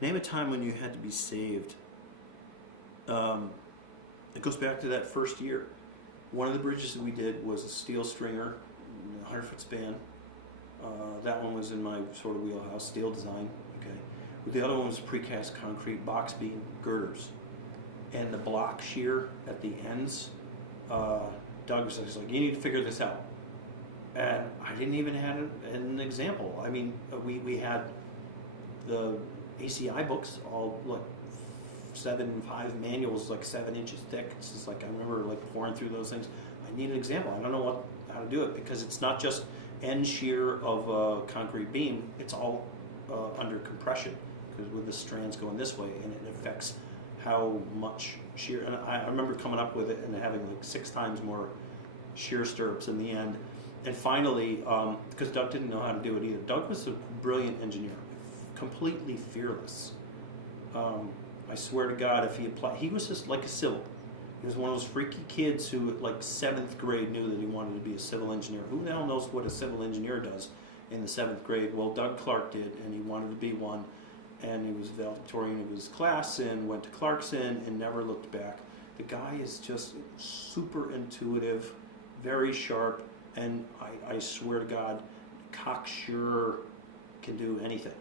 Name a time when you had to be saved. It goes back to that first year. One of the bridges that we did was a steel stringer, 100-foot span. That one was in my sort of wheelhouse, steel design. Okay, but the other one was precast concrete box beam girders, and the block shear at the ends. Doug was like, "You need to figure this out," and I didn't even have an example. I mean, we had the ACI books, all like 7.5 manuals, like 7 inches thick. It's just like I remember like pouring through those things. I need an example. I don't know how to do it, because it's not just end shear of a concrete beam. It's all under compression, because with the strands going this way, and it affects how much shear. And I remember coming up with it and having like 6 times more shear stirrups in the end. And finally, because Doug didn't know how to do it either. Doug was a brilliant engineer, completely fearless. I swear to God, if he applied, he was just like a civil. He was one of those freaky kids who, at like 7th grade, knew that he wanted to be a civil engineer. Who the hell knows what a civil engineer does in the 7th grade? Well, Doug Clark did, and he wanted to be one. And he was valedictorian of his class and went to Clarkson and never looked back. The guy is just super intuitive, very sharp, and I swear to God, cocksure can do anything.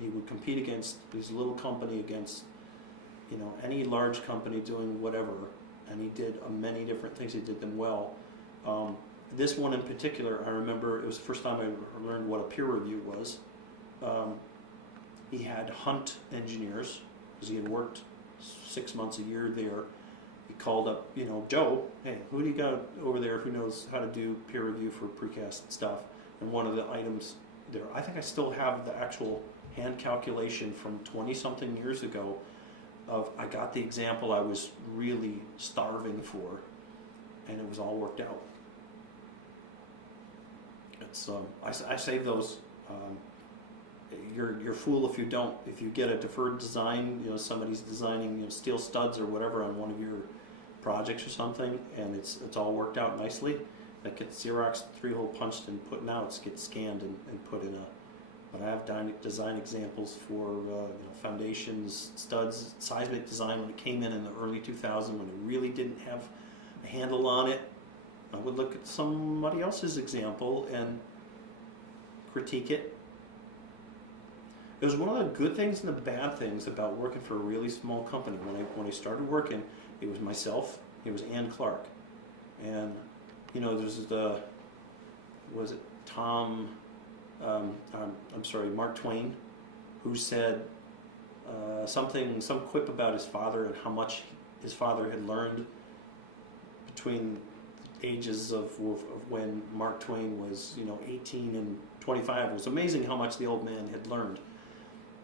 He would compete against his little company, against any large company doing whatever, and he did many different things. He did them well. This one in particular, I remember it was the first time I learned what a peer review was. He had Hunt engineers, because he had worked 6 months a year there. He called up, Joe, hey, who do you got over there who knows how to do peer review for precast stuff? And one of the items there, I think I still have the actual hand calculation from 20-something years ago of, I got the example I was really starving for, and it was all worked out. It's I save those. You're a fool if you don't. If you get a deferred design, somebody's designing steel studs or whatever on one of your projects or something, and it's all worked out nicely. That gets Xerox 3-hole punched and put out. It gets scanned and put in a. But I have design examples for foundations, studs, seismic design when it came in the early 2000s, when it really didn't have a handle on it. I would look at somebody else's example and critique it. It was one of the good things and the bad things about working for a really small company. When I started working, it was myself, it was Ann Clark, and there's was it Tom? Mark Twain, who said some quip about his father and how much his father had learned between ages of when Mark Twain was 18 and 25. It was amazing how much the old man had learned,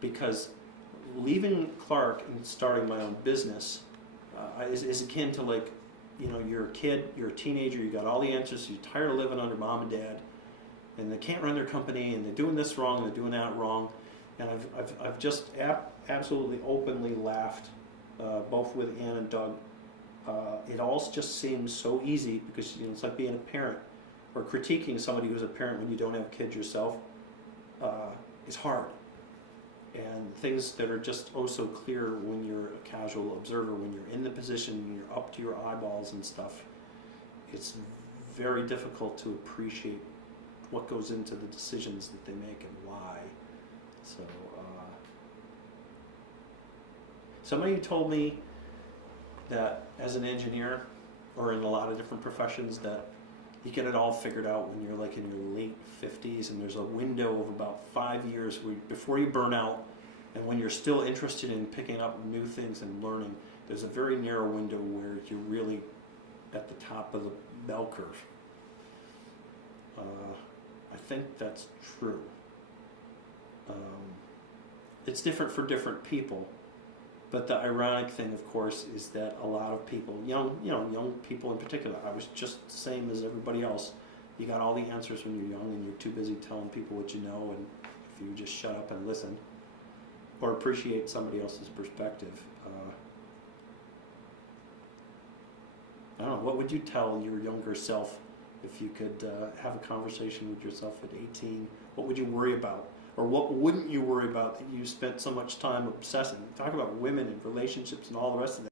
because leaving Clark and starting my own business is akin to like you're a kid, you're a teenager, you got all the answers, you're tired of living under mom and dad, and they can't run their company, and they're doing this wrong, and they're doing that wrong, and I've just absolutely openly laughed, both with Ann and Doug. It all just seems so easy, because it's like being a parent or critiquing somebody who's a parent when you don't have kids yourself. It's hard, and things that are just oh so clear when you're a casual observer, when you're in the position, when you're up to your eyeballs and stuff, it's very difficult to appreciate what goes into the decisions that they make and why. So somebody told me that as an engineer, or in a lot of different professions, that you get it all figured out when you're like in your late 50s, and there's a window of about 5 years before you burn out, and when you're still interested in picking up new things and learning, there's a very narrow window where you're really at the top of the bell curve. I think that's true. It's different for different people, but the ironic thing, of course, is that a lot of people, young people in particular, I was just the same as everybody else. You got all the answers when you're young, and you're too busy telling people what you know, and if you just shut up and listen, or appreciate somebody else's perspective. I don't know, what would you tell your younger self if you could have a conversation with yourself at 18? What would you worry about? Or what wouldn't you worry about that you spent so much time obsessing? Talk about women and relationships and all the rest of that.